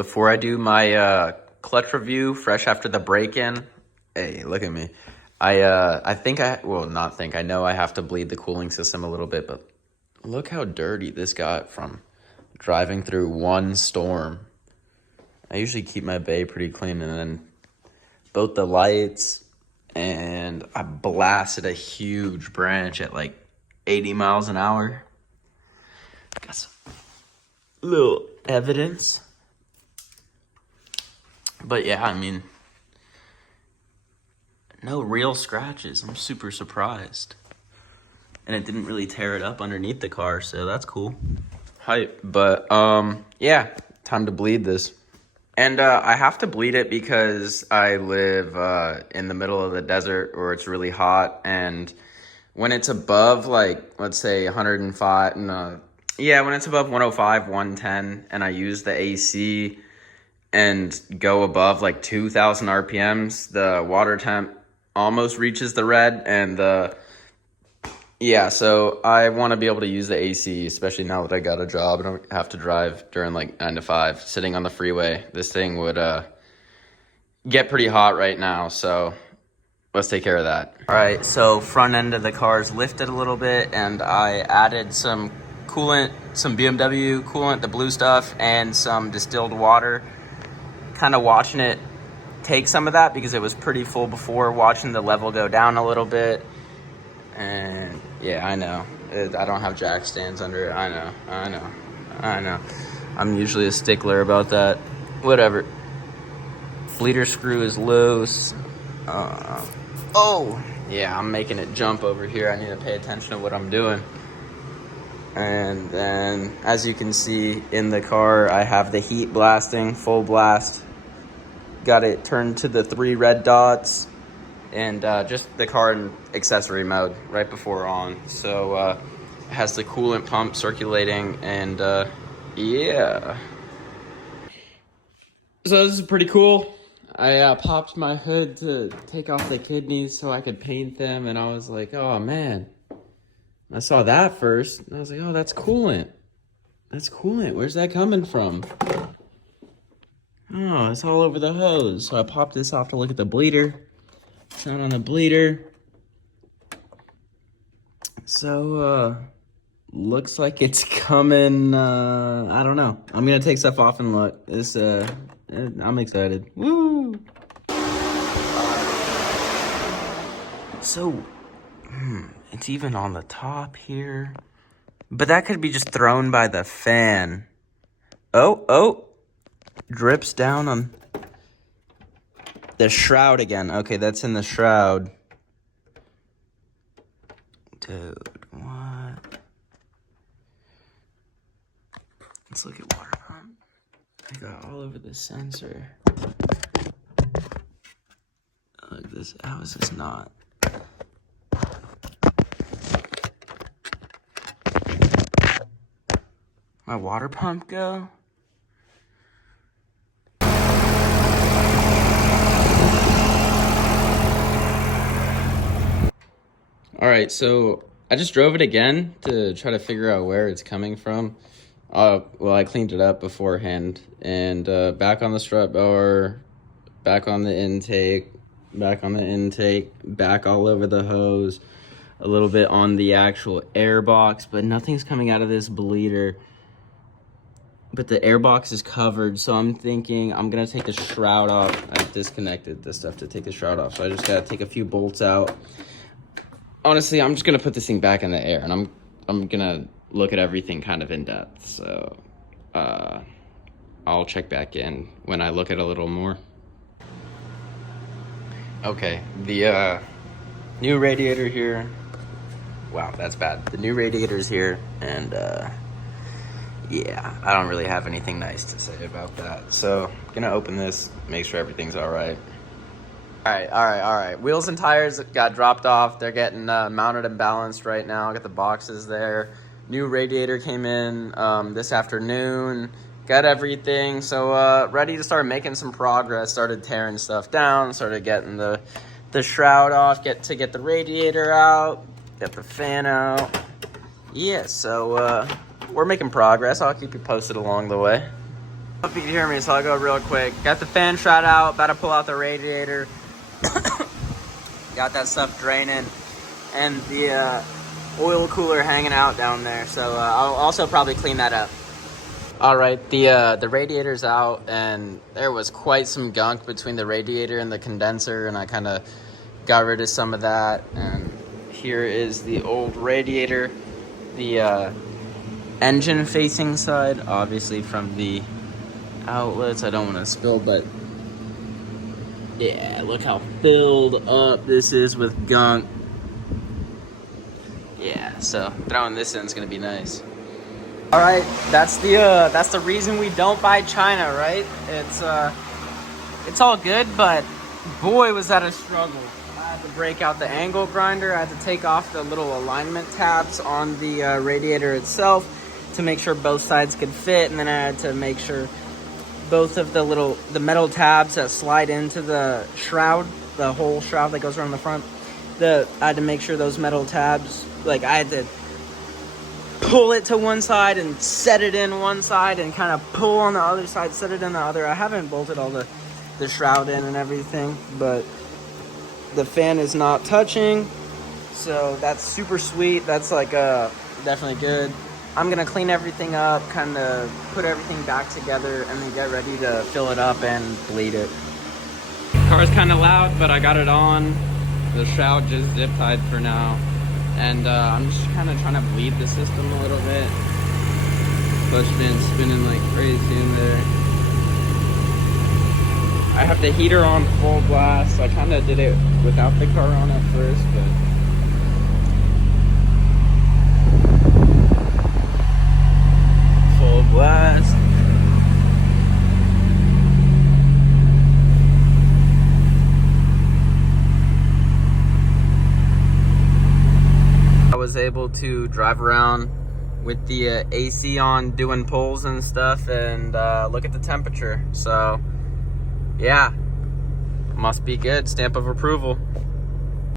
Before I do my clutch review, fresh after the break-in, hey, look at me. I know I have to bleed the cooling system a little bit, but look how dirty this got from driving through one storm. I usually keep my bay pretty clean, and then both the lights, and I blasted a huge branch at like 80 miles an hour. Got some little evidence. But yeah, I mean, no real scratches. I'm super surprised. And it didn't really tear it up underneath the car, so that's cool. Hype. But yeah, time to bleed this. And I have to bleed it because I live in the middle of the desert where it's really hot, and when it's above, like, let's say 105, when it's above 105, 110, and I use the AC and go above like 2,000 RPMs, the water temp almost reaches the red, and so I want to be able to use the AC, especially now that I got a job and I don't have to drive during like 9 to 5, sitting on the freeway. This thing would get pretty hot right now, so let's take care of that. All right, so front end of the car is lifted a little bit, and I added some coolant, some BMW coolant, the blue stuff, and some distilled water. Kind of watching it take some of that because it was pretty full before, watching the level go down a little bit. And yeah, I know. I don't have jack stands under it. I know. I'm usually a stickler about that. Whatever. Bleeder screw is loose. Yeah, I'm making it jump over here. I need to pay attention to what I'm doing. And then, as you can see in the car, I have the heat blasting, full blast. Got it turned to the 3 red dots, and just the car in accessory mode right before on. So it has the coolant pump circulating, and yeah. So this is pretty cool. I popped my hood to take off the kidneys so I could paint them, and I was like, oh man. I saw that first, and I was like, oh, that's coolant. That's coolant. Where's that coming from? Oh, it's all over the hose. So I popped this off to look at the bleeder. It's not on the bleeder. So, looks like it's coming, I don't know. I'm gonna take stuff off and look. I'm excited. Woo! So, it's even on the top here. But that could be just thrown by the fan. Oh. Drips down on the shroud again. Okay, that's in the shroud. Dude, what? Let's look at water pump. I got all over the sensor. Look, this. How is this not? My water pump go? All right, so I just drove it again to try to figure out where it's coming from. I cleaned it up beforehand, and back on the strut bar, back on the intake, back all over the hose, a little bit on the actual air box, but nothing's coming out of this bleeder. But the air box is covered, so I'm thinking I'm gonna take the shroud off. I disconnected the stuff to take the shroud off, so I just gotta take a few bolts out. Honestly, I'm just gonna put this thing back in the air, and I'm gonna look at everything kind of in depth. So I'll check back in when I look at a little more. Okay, the new radiator here. Wow, that's bad. The new radiator's here, and yeah, I don't really have anything nice to say about that. So I'm gonna open this, make sure everything's all right. All right. Wheels and tires got dropped off. They're getting mounted and balanced right now. I got the boxes there. New radiator came in this afternoon. Got everything. So ready to start making some progress. Started tearing stuff down. Started getting the shroud off. Get the radiator out. Get the fan out. Yeah, so we're making progress. I'll keep you posted along the way. Hope you can hear me, so I'll go real quick. Got the fan shot out, about to pull out the radiator. Got that stuff draining, and the oil cooler hanging out down there. So I'll also probably clean that up. All right, the radiator's out, and there was quite some gunk between the radiator and the condenser, and I kind of got rid of some of that. And here is the old radiator, the engine facing side, obviously from the outlets. I don't want to spill, but yeah, look how filled up this is with gunk. Yeah, so throwing this in is gonna be nice. All right, that's the reason we don't buy China, right? It's all good, but boy, was that a struggle. I had to break out the angle grinder. I had to take off the little alignment tabs on the radiator itself to make sure both sides could fit, and then I had to make sure both of the metal tabs that slide into the shroud, the whole shroud that goes around the front, I had to make sure those metal tabs, like I had to pull it to one side and set it in one side and kind of pull on the other side, set it in the other. I haven't bolted all the shroud in and everything, but the fan is not touching, so that's super sweet. That's like definitely good. I'm gonna clean everything up, kind of put everything back together, and then get ready to fill it up and bleed it. Car's kind of loud, but I got it on. The shroud just zip tied for now. And I'm just kind of trying to bleed the system a little bit. Clutch been spinning like crazy in there. I have the heater on full blast. I kind of did it without the car on at first, but full blast. I was able to drive around with the AC on, doing pulls and stuff, and look at the temperature. So yeah, must be good. Stamp of approval.